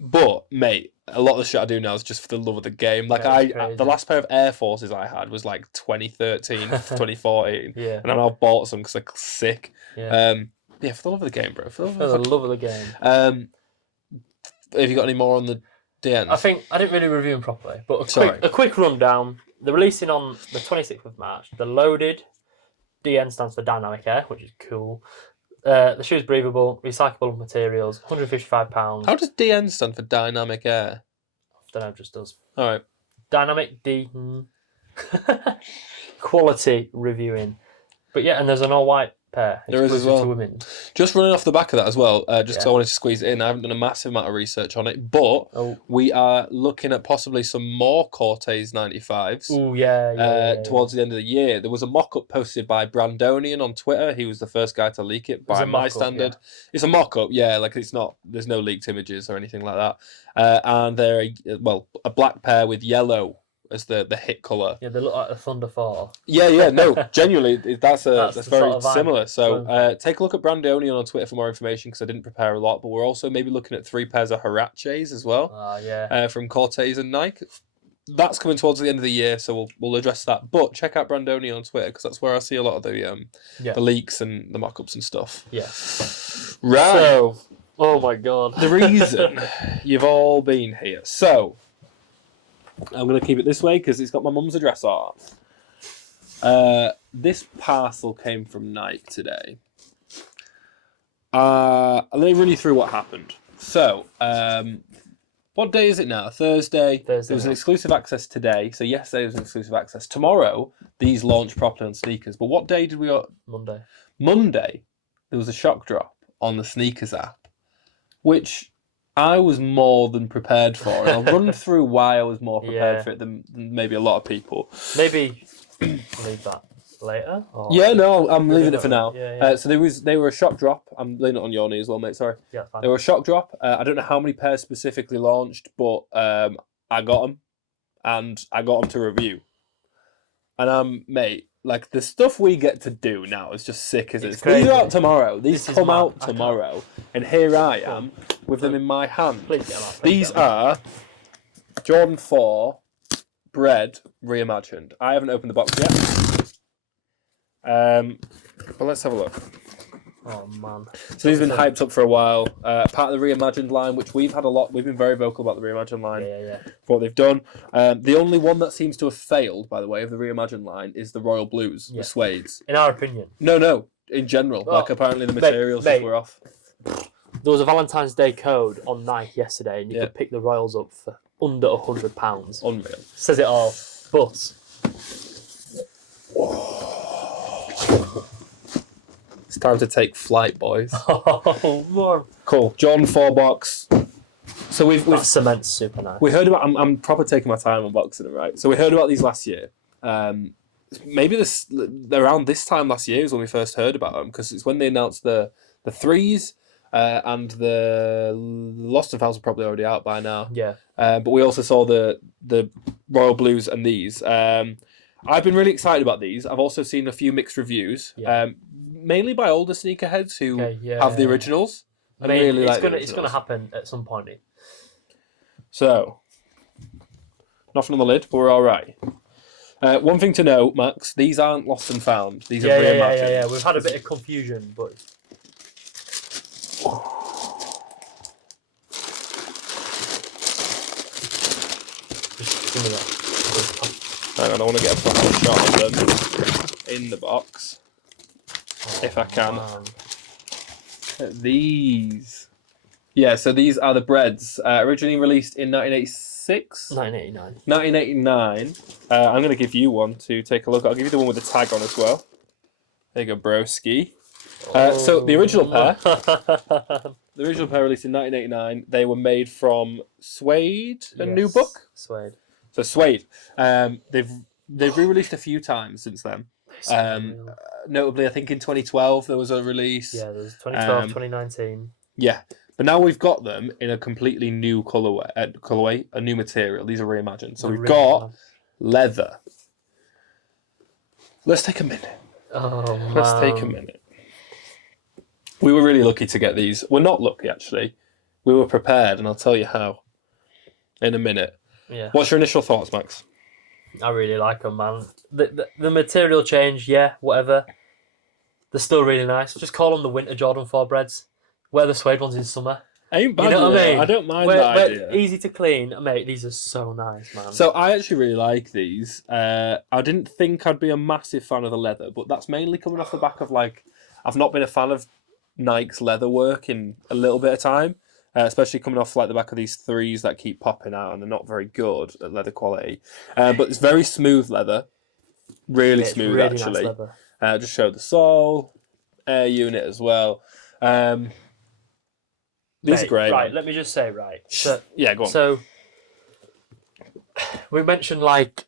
But mate, a lot of the shit I do now is just for the love of the game. Like the last pair of Air Forces I had was like 2013, 2014. Yeah. And I've bought some because they're sick. Yeah. For the love of the game, bro. For the love of the game. Have you got any more on the DNs? I think I didn't really review them properly, but a quick rundown. They're releasing on the 26th of March. They're loaded. DN stands for Dynamic Air, which is cool. The shoe's breathable, recyclable materials, £155. How does DN stand for Dynamic Air? I don't know, it just does. All right. Dynamic D. Quality reviewing. But yeah, and there's an all-white pair. There is as well. To women. Just running off the back of that as well, because I wanted to squeeze it in. I haven't done a massive amount of research on it, but we are looking at possibly some more Cortez 95s. Oh, yeah. Towards the end of the year. There was a mock-up posted by Brandonian on Twitter. He was the first guy to leak it by my standard. Yeah. It's a mock-up, like it's not, there's no leaked images or anything like that. And they're, a black pair with yellow as the hit colour. Yeah, they look like the Thunder 4. Yeah, no, genuinely, that's very similar. So take a look at Brandonian on Twitter for more information, because I didn't prepare a lot, but we're also maybe looking at 3 pairs of Huaraches as well. From Cortez and Nike. That's coming towards the end of the year, so we'll address that. But check out Brandonian on Twitter, because that's where I see a lot of the leaks and the mock-ups and stuff. Yeah. Right. So, oh my God. The reason you've all been here. So, I'm going to keep it this way because it's got my mum's address on it. This parcel came from Nike today. Let me run you through what happened. So, what day is it now? Thursday. There was an exclusive access today. So yesterday was an exclusive access. Tomorrow, these launch properly on sneakers. But what day did we... Monday. Monday, there was a shock drop on the sneakers app, which I was more than prepared for. And I'll run through why I was more prepared for it than maybe a lot of people. Maybe leave that later? Or... Yeah, no, I'm leaving it for now. Yeah. So they were a shock drop. I'm laying it on your knee as well, mate. Sorry. Yeah, fine. They were a shock drop. I don't know how many pairs specifically launched, but I got them, and I got them to review. And mate, like the stuff we get to do now is just sick as it is. These are out tomorrow. These come out tomorrow, and here I am with them in my hand. Please get them out. These are Jordan 4 Bred Reimagined. I haven't opened the box yet. But let's have a look. Oh man! So these have been hyped up for a while. Part of the Reimagined line, which we've had a lot. We've been very vocal about the Reimagined line for what they've done. The only one that seems to have failed, by the way, of the Reimagined line is the Royal Blues, the suedes. In our opinion. No. In general, like apparently the materials were off. There was a Valentine's Day code on Nike yesterday, and you could pick the Royals up for under £100. Unreal. Says it all. But it's time to take flight, boys. Oh man! Cool. Jordan 4 box. So we've cement's super nice. We heard about. I'm proper taking my time unboxing it, right? So we heard about these last year. Maybe around this time last year is when we first heard about them, because it's when they announced the threes, and the Lost and Founds are probably already out by now. Yeah. But we also saw the Royal Blues and these. I've been really excited about these. I've also seen a few mixed reviews, mainly by older sneakerheads who have the originals. I mean, really it's gonna happen at some point. So, nothing on the lid, but we're all right. One thing to note, Max, these aren't Lost and Found. These are reimagined. Yeah. We've had a bit of confusion, but... Just give me that. Hang on, I want to get a proper shot of them in the box, if I can. These. Yeah, so these are the Breds. Originally released in 1986? 1989. I'm going to give you one to take a look at. I'll give you the one with the tag on as well. There you go, broski. So the original pair, released in 1989, they were made from suede and nubuck. Suede. So suede. They've re-released a few times since then. Notably, I think in 2012 there was a release. Yeah, there was 2012, 2019. Yeah, but now we've got them in a completely new colorway, a new material. These are reimagined. So we've got leather. Let's take a minute. Oh man. Let's take a minute. We were really lucky to get these. We're not lucky, actually. We were prepared, and I'll tell you how in a minute. Yeah. What's your initial thoughts, Max? I really like them, man. The material change, whatever. They're still really nice. Just call them the Winter Jordan 4 Breds. Wear the suede ones in summer. Ain't bad, you know what I mean? I don't mind that idea. Easy to clean. Mate, these are so nice, man. So I actually really like these. I didn't think I'd be a massive fan of the leather, but that's mainly coming off the back of, like, I've not been a fan of Nike's leather work in a little bit of time. Especially coming off like the back of these threes that keep popping out, and they're not very good at leather quality. But it's very smooth leather, really smooth really actually. Nice leather. Just showed the sole, air unit as well. These are great. Right, let me just say So, yeah, go on. So we mentioned like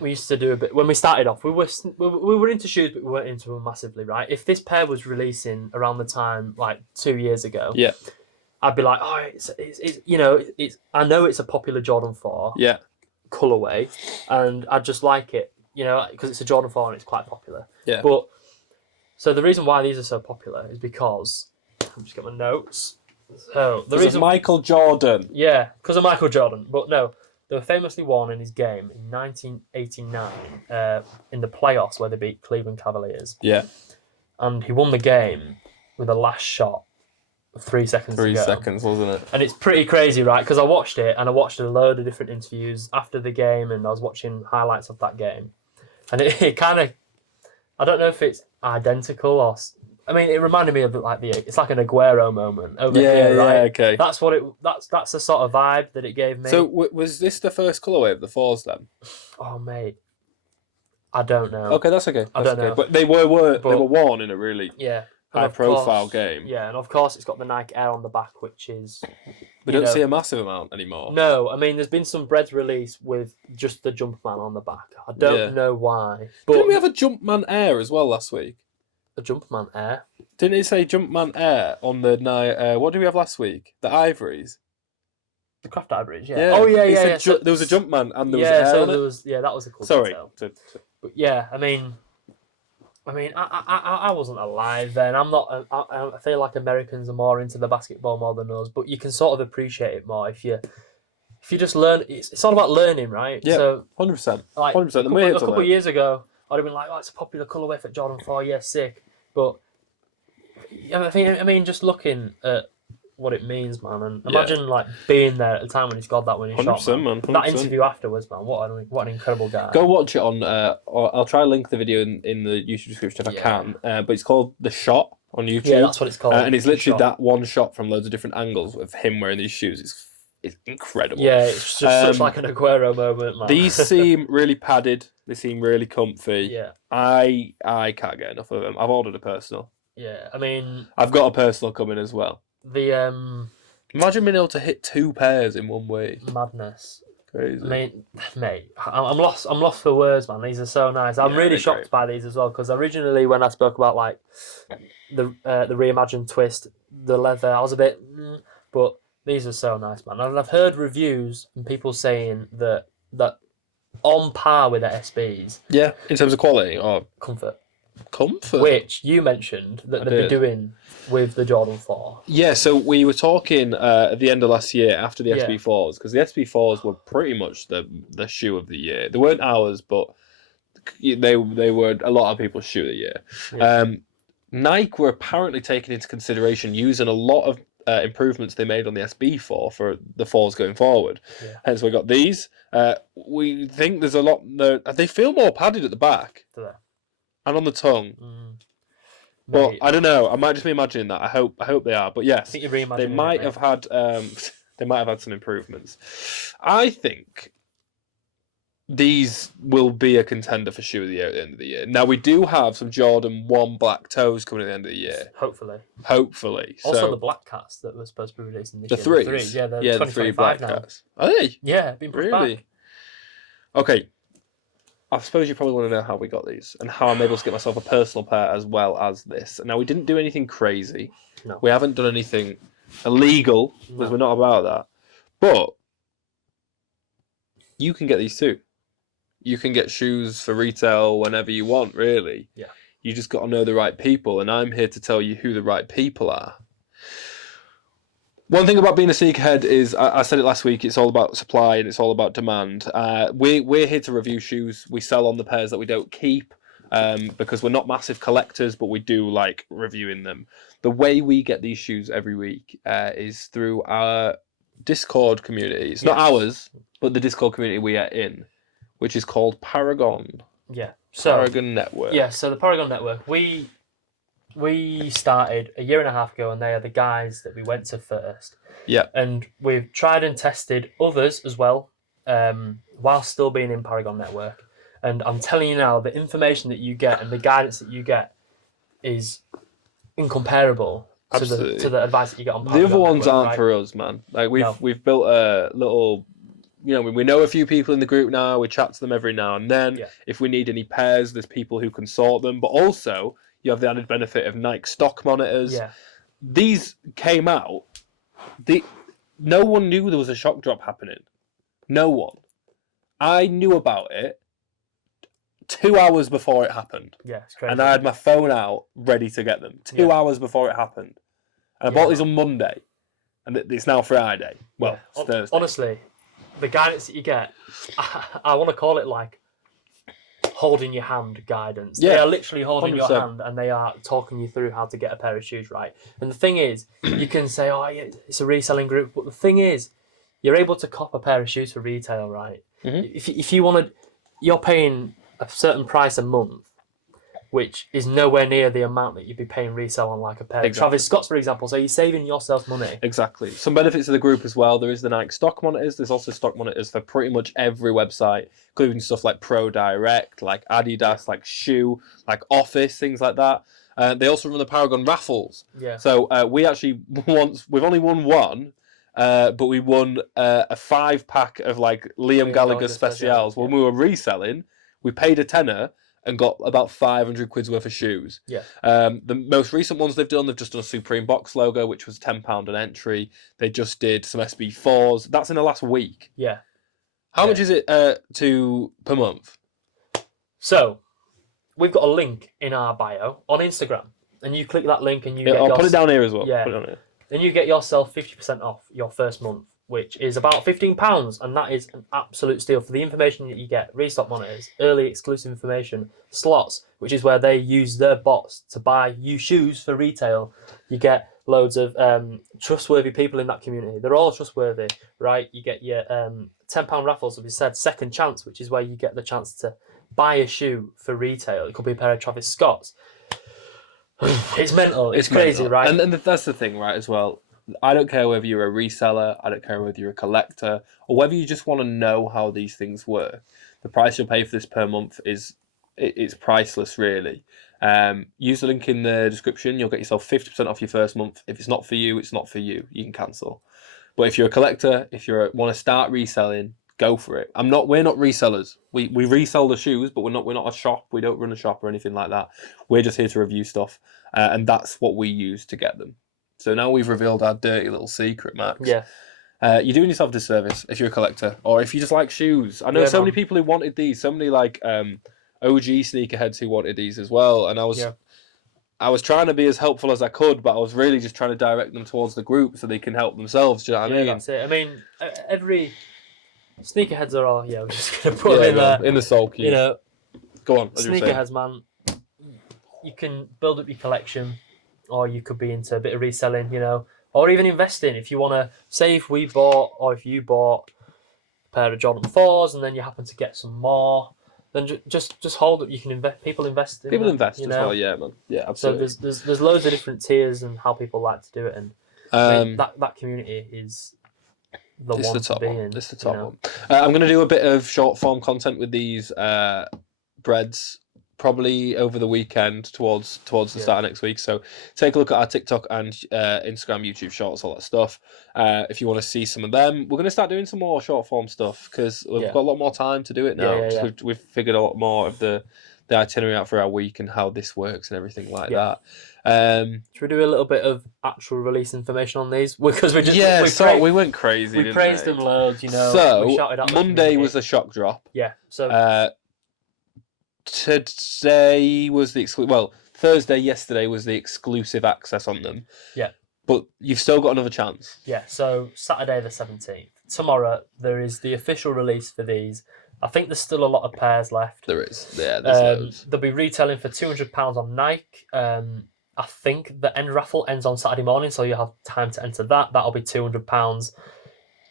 we used to do a bit when we started off. We were into shoes, but we weren't into them massively, right? If this pair was releasing around the time like 2 years ago, I'd be like, oh, it's I know it's a popular Jordan 4 colorway, and I just like it, because it's a Jordan 4 and it's quite popular. Yeah. But so the reason why these are so popular is because I'm just get my notes. So the reason Michael Jordan. Yeah, because of Michael Jordan. But no, they were famously worn in his game in 1989 in the playoffs where they beat Cleveland Cavaliers. Yeah. And he won the game with a last shot 3 seconds to go. 3 seconds, wasn't it? And it's pretty crazy, right? Because I watched it, and I watched a load of different interviews after the game, and I was watching highlights of that game. And it kind of, I don't know if it's identical or... I mean, it reminded me of it's like an Aguero moment over here, right? Yeah, okay. That's the sort of vibe that it gave me. So was this the first colourway of the 4s then? Oh, mate. I don't know. Okay, that's okay. I don't know. But they were worn in a really high-profile game. Yeah, and of course it's got the Nike Air on the back, which is... We don't see a massive amount anymore. No, I mean, there's been some Bred's release with just the Jumpman on the back. I don't know why. But didn't we have a Jumpman Air as well last week? A Jumpman Air? Didn't it say Jumpman Air on the night? What did we have last week? The Ivories. The Craft Ivories, yeah. Oh, yeah. So there was a Jumpman and there was Air on it. that was a cool Sorry. detail. But yeah, I mean, I wasn't alive then. I'm not. I feel like Americans are more into the basketball more than us, but you can sort of appreciate it more if you just learn. It's all about learning, right? Yeah, so 100%. Like 100%. A couple of years ago, I'd have been like, "Oh, it's a popular colourway for Jordan 4. Yeah, sick." But I mean, just looking at what it means, man, and imagine like being there at the time when he scored that winning shot. 100%, man. 100%. That interview afterwards, man. What an incredible guy. Go watch it on. Or I'll try to link the video in the YouTube description if I can. But it's called The Shot on YouTube. Yeah, that's what it's called. And it's literally that one shot from loads of different angles of him wearing these shoes. It's incredible. Yeah, it's just such like an Aguero moment, man. These seem really padded. They seem really comfy. Yeah. I can't get enough of them. I've ordered a personal. Yeah, I mean, I've got a personal coming as well. Imagine being able to hit 2 pairs in 1 week. Madness. Crazy. I mean, mate, I'm lost for words, man. These are so nice. I'm really shocked by these as well, because originally when I spoke about like the Reimagined twist, the leather, I was a bit, but these are so nice, man. And I've heard reviews and people saying that on par with the SBs. Yeah, in terms of quality or comfort. Which you mentioned that they'd be doing with the Jordan 4. Yeah, so we were talking at the end of last year after the SB4s, because the SB4s were pretty much the shoe of the year. They weren't ours, but they were a lot of people's shoe of the year. Yeah. Nike were apparently taking into consideration using a lot of improvements they made on the SB4 for the 4s going forward. Yeah. Hence we got these. We think there's a lot... They feel more padded at the back. Do they? And on the tongue. But I don't know. I might just be imagining that. I hope they are. But yes, they might have had some improvements. I think these will be a contender for shoe of the year at the end of the year. Now we do have some Jordan 1 black toes coming at the end of the year. Hopefully. Also the black cats that were supposed to be releasing this year. The 3s. Yeah, the 3 black cats. Are they? Yeah, been pushed back. Okay. I suppose you probably want to know how we got these and how I'm able to get myself a personal pair as well as this. Now, we didn't do anything crazy. No. We haven't done anything illegal because we're not about that. But you can get these too. You can get shoes for retail whenever you want, really. Yeah. You just got to know the right people, and I'm here to tell you who the right people are. One thing about being a sneakerhead is, I said it last week, it's all about supply and it's all about demand. We're here to review shoes. We sell on the pairs that we don't keep because we're not massive collectors, but we do like reviewing them. The way we get these shoes every week is through our Discord community. It's not ours, but the Discord community we are in, which is called Paragn. Yeah. Paragn Network. Yeah, so the Paragn Network, we started a year and a half ago, and they are the guys that we went to first. Yeah. And we've tried and tested others as well, while still being in Paragn Network. And I'm telling you now, the information that you get and the guidance that you get is incomparable to the advice that you get on Paragn The other ones Network, aren't for us, man. Like we've built a little... You know, we know a few people in the group now. We chat to them every now and then. Yeah. If we need any pairs, there's people who can sort them. But also... You have the added benefit of Nike stock monitors. Yeah. These came out. No one knew there was a shock drop happening. No one. I knew about it 2 hours before it happened. Yeah, it's crazy. And I had my phone out ready to get them 2 hours before it happened. And I bought these on Monday. And it's now Friday. Well, it's Thursday. Honestly, the guidance that you get, I want to call it like holding your hand guidance. Yeah, They are literally holding 100%. your hand and they are talking you through how to get a pair of shoes right. And the thing is, you can say, oh, yeah, it's a reselling group, but the thing is, you're able to cop a pair of shoes for retail, right? Mm-hmm. If you want to, you're paying a certain price a month, which is nowhere near the amount that you'd be paying resale on like a pair of Travis Scotts, for example. So you're saving yourself money. Exactly. Some benefits of the group as well. There is the Nike stock monitors. There's also stock monitors for pretty much every website, including stuff like Pro Direct, like Adidas, like Shoe, like Office, things like that. They also run the Paragn raffles. Yeah. So we actually we've only won one, but we won a 5-pack of like Liam Gallagher specials. When we were reselling, we paid a tenner and got about 500 quid's worth of shoes. Yeah. The most recent ones they've done a Supreme box logo, which was £10 an entry. They just did some SB4s. That's in the last week. Yeah. How much is it per month? So, we've got a link in our bio on Instagram, and you click that link and I'll put it down here as well. Yeah. Put it on here. Then you get yourself 50% off your first month, which is about £15, and that is an absolute steal for the information that you get. Restock monitors, early exclusive information, slots, which is where they use their bots to buy you shoes for retail. You get loads of trustworthy people in that community. They're all trustworthy, right? You get your £10 raffles, as we said, second chance, which is where you get the chance to buy a shoe for retail. It could be a pair of Travis Scotts. It's mental. It's crazy, mental. right? And that's the thing, right, as well. I don't care whether you're a reseller, I don't care whether you're a collector, or whether you just want to know how these things work. The price you'll pay for this per month it's priceless, really. Use the link in the description. You'll get yourself 50% off your first month. If it's not for you, it's not for you. You can cancel. But if you're a collector, if you want to start reselling, go for it. We're not resellers. We resell the shoes, but we're not a shop. We don't run a shop or anything like that. We're just here to review stuff, and that's what we use to get them. So now we've revealed our dirty little secret, Max. Yeah. You're doing yourself a disservice if you're a collector, or if you just like shoes. I know so many people who wanted these, so many like OG sneakerheads who wanted these as well, and I was trying to be as helpful as I could, but I was really just trying to direct them towards the group so they can help themselves. Do you know what I mean? That's it. I mean, every sneakerheads are all. Yeah, we're just gonna put them in there in the soul cube. You know, go on. Sneakerheads, man. You can build up your collection, or you could be into a bit of reselling, you know, or even investing. If you want to, say if we bought, or if you bought a pair of Jordan 4s and then you happen to get some more, then just hold it. You can invest. People invest. People invest as well, yeah, man. Yeah, absolutely. So there's loads of different tiers and how people like to do it, and I mean, that community is the one to be in. It's the top one. I'm going to do a bit of short form content with these Breds probably over the weekend towards the start of next week. So take a look at our TikTok and Instagram, YouTube Shorts, all that stuff. If you want to see some of them, we're going to start doing some more short form stuff because we've got a lot more time to do it now. Yeah. We've figured a lot more of the itinerary out for our week and how this works and everything like that. Should we do a little bit of actual release information on these? Because we went crazy. We praised them loads, you know. So we shouted out Monday was the shock drop. Yeah. So today was the Thursday, yesterday was the exclusive access on them. Yeah. But you've still got another chance. Yeah. So Saturday the 17th, tomorrow there is the official release for these. I think there's still a lot of pairs left. There is. Yeah. There's loads. They'll be retailing for £200 on Nike. I think the end raffle ends on Saturday morning, so you have time to enter that. That'll be £200.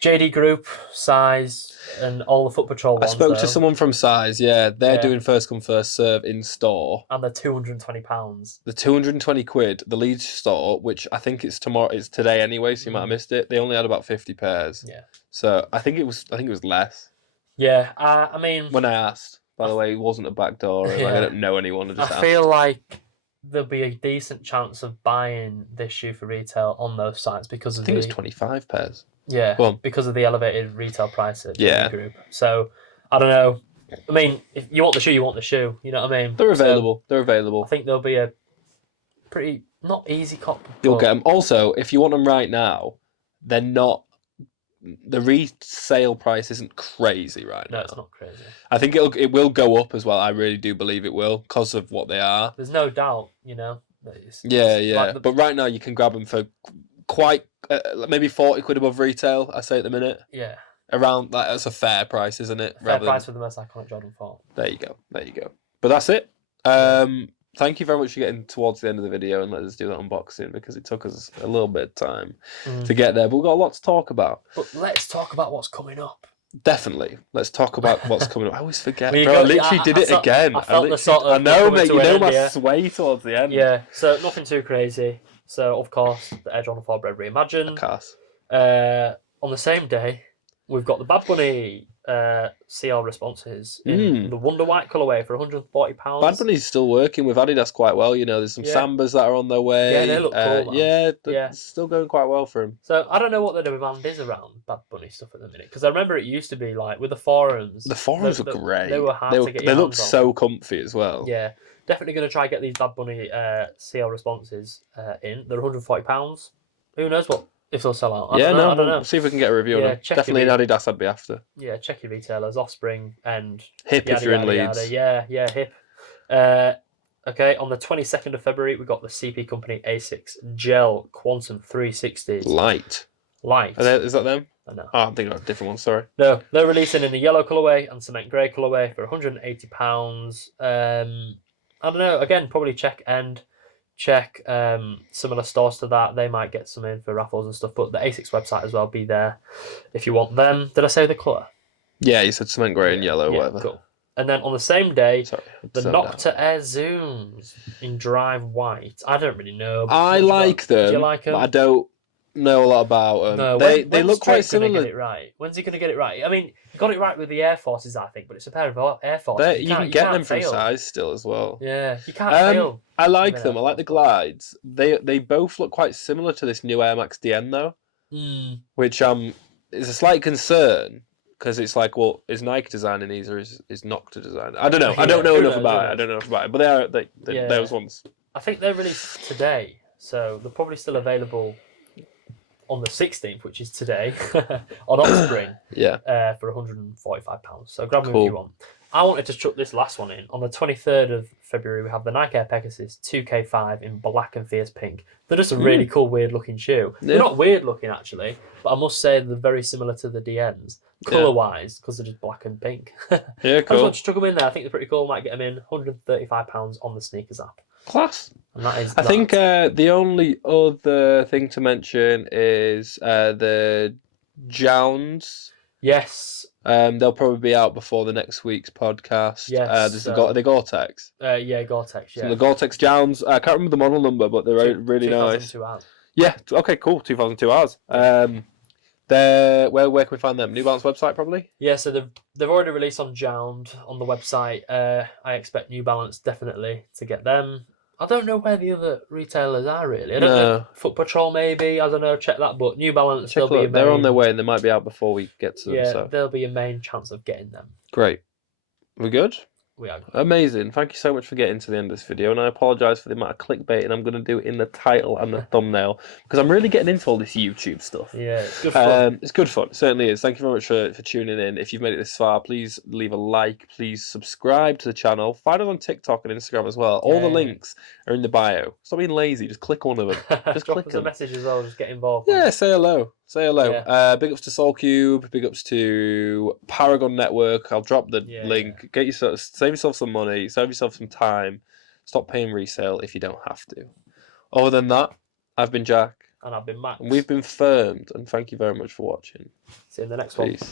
JD Group, Size, and all the Foot Patrol ones. I spoke to someone from Size, they're doing first come, first serve in store. And they're £220. The 220 quid, the Leeds store, which I think it's today anyway, so you might have missed it. They only had about 50 pairs. Yeah. So I think it was less. Yeah, I mean, when I asked, by the way, it wasn't a back door. I don't know anyone. I feel like there'll be a decent chance of buying this shoe for retail on those sites because of I think it's 25 pairs. Yeah, because of the elevated retail price at the group. So I don't know. I mean, if you want the shoe, you want the shoe. You know what I mean? They're available. They're available. I think there'll be a pretty not easy cop. You'll get them. Also, if you want them right now, they're not. The resale price isn't crazy right now. No, it's not crazy. I think it will go up as well. I really do believe it will because of what they are. There's no doubt, you know. Yeah. But right now you can grab them for quite maybe 40 quid above retail. I say at the minute. Yeah. around that. That's a fair price, isn't it? Fair price for the most iconic Jordan 4. There you go. But that's it. Thank you very much for getting towards the end of the video and let us do that unboxing, because it took us a little bit of time to get there. But we've got a lot to talk about. But let's talk about what's coming up. Definitely. Let's talk about what's coming up. I always forget. Well, Bro, I literally did it again. I felt the sort of I know, mate. You know end, my yeah. sway towards the end. Yeah, so nothing too crazy. So, of course, the Air Jordan 4 Bred Reimagined. Of course. On the same day, we've got the Bad Bunny CL responses in the Wonder White colourway for £140. Bad Bunny's still working with Adidas quite well. You know, there's some Sambas that are on their way. Yeah, they look cool. It's still going quite well for him. So I don't know what the demand is around Bad Bunny stuff at the minute, because I remember it used to be like with the forums. The forums were great. They were hard to get. They look so comfy as well. Yeah, definitely going to try and get these Bad Bunny CL responses in. They're £140. Who knows what if they'll sell out? I don't know. We'll see if we can get a review on them. Definitely an Adidas I'd be after. Yeah, check your retailers, Offspring and Hip if you're in Leeds. Yeah, Hip. Okay, on the 22nd of February, we got the CP Company Asics Gel Quantum 360s. Light. Is that them? I know. Oh, I'm thinking of a different one, sorry. No, they're releasing in the yellow colourway and cement grey colourway for £180. I don't know, again, probably check similar stores to that. They might get some in for raffles and stuff, but the Asics website as well, be there if you want them. Did I say the colour? Yeah, you said cement grey and yellow, whatever. Cool. And then on the same day, the Nocta Air Zooms in Drive White. I don't really know. I like them. Do you like them? But I don't know a lot about them. No, they look quite similar. Get it right? When's he going to get it right? I mean, he got it right with the Air Forces, I think, but it's a pair of Air Forces. You can get them from size still as well. Yeah, you can't fail. I like them. I like the glides. They both look quite similar to this new Air Max DN though, which is a slight concern, because it's like, well, is Nike designing these or is Nocta designing? I don't know. I don't know enough about it. But they're those ones. I think they're released today, so they're probably still available on the 16th, which is today, on Offspring, for £145. So grab them if you want. I wanted to chuck this last one in. On the 23rd of February, we have the Nike Air Pegasus 2K5 in black and fierce pink. They're just a really cool, weird-looking shoe. Yeah. They're not weird-looking, actually, but I must say they're very similar to the DNs, colour-wise, because they're just black and pink. Yeah, cool. I just want to chuck them in there. I think they're pretty cool. Might get them in. £135 on the sneakers app. Class. And that is I think the only other thing to mention is the Jounds. Yes. They'll probably be out before the next week's podcast. Yes. There's the Gore-Tex. Yeah, Gore-Tex. Yeah. So the Gore-Tex Jounds. I can't remember the model number, but they're really nice. 2002 hours. Yeah. Okay. Cool. 2002 hours. Where can we find them? New Balance website probably. Yeah. So they've already released on Jound on the website. I expect New Balance definitely to get them. I don't know where the other retailers are really. I don't know. Foot Patrol maybe. I don't know. Check that. But New Balance, they're on their way and they might be out before we get to them. Yeah, so there'll be a main chance of getting them. Great. We good? We are good. Amazing. Thank you so much for getting to the end of this video, and I apologise for the amount of clickbaiting I'm going to do in the title and the thumbnail, because I'm really getting into all this YouTube stuff. Yeah, it's good fun. It's good fun. It certainly is. Thank you very much for tuning in. If you've made it this far, please leave a like. Please subscribe to the channel. Find us on TikTok and Instagram as well. All the links are in the bio. Stop being lazy. Just click one of them. Just drop click us a message as well. Just get involved. Yeah, say hello. Say hello. Yeah. Big ups to Soul Cube. Big ups to Paragn Network. I'll drop the link. Save yourself some money. Save yourself some time. Stop paying resale if you don't have to. Other than that, I've been Jack. And I've been Max. And we've been firmed. And thank you very much for watching. See you in the next one. Peace.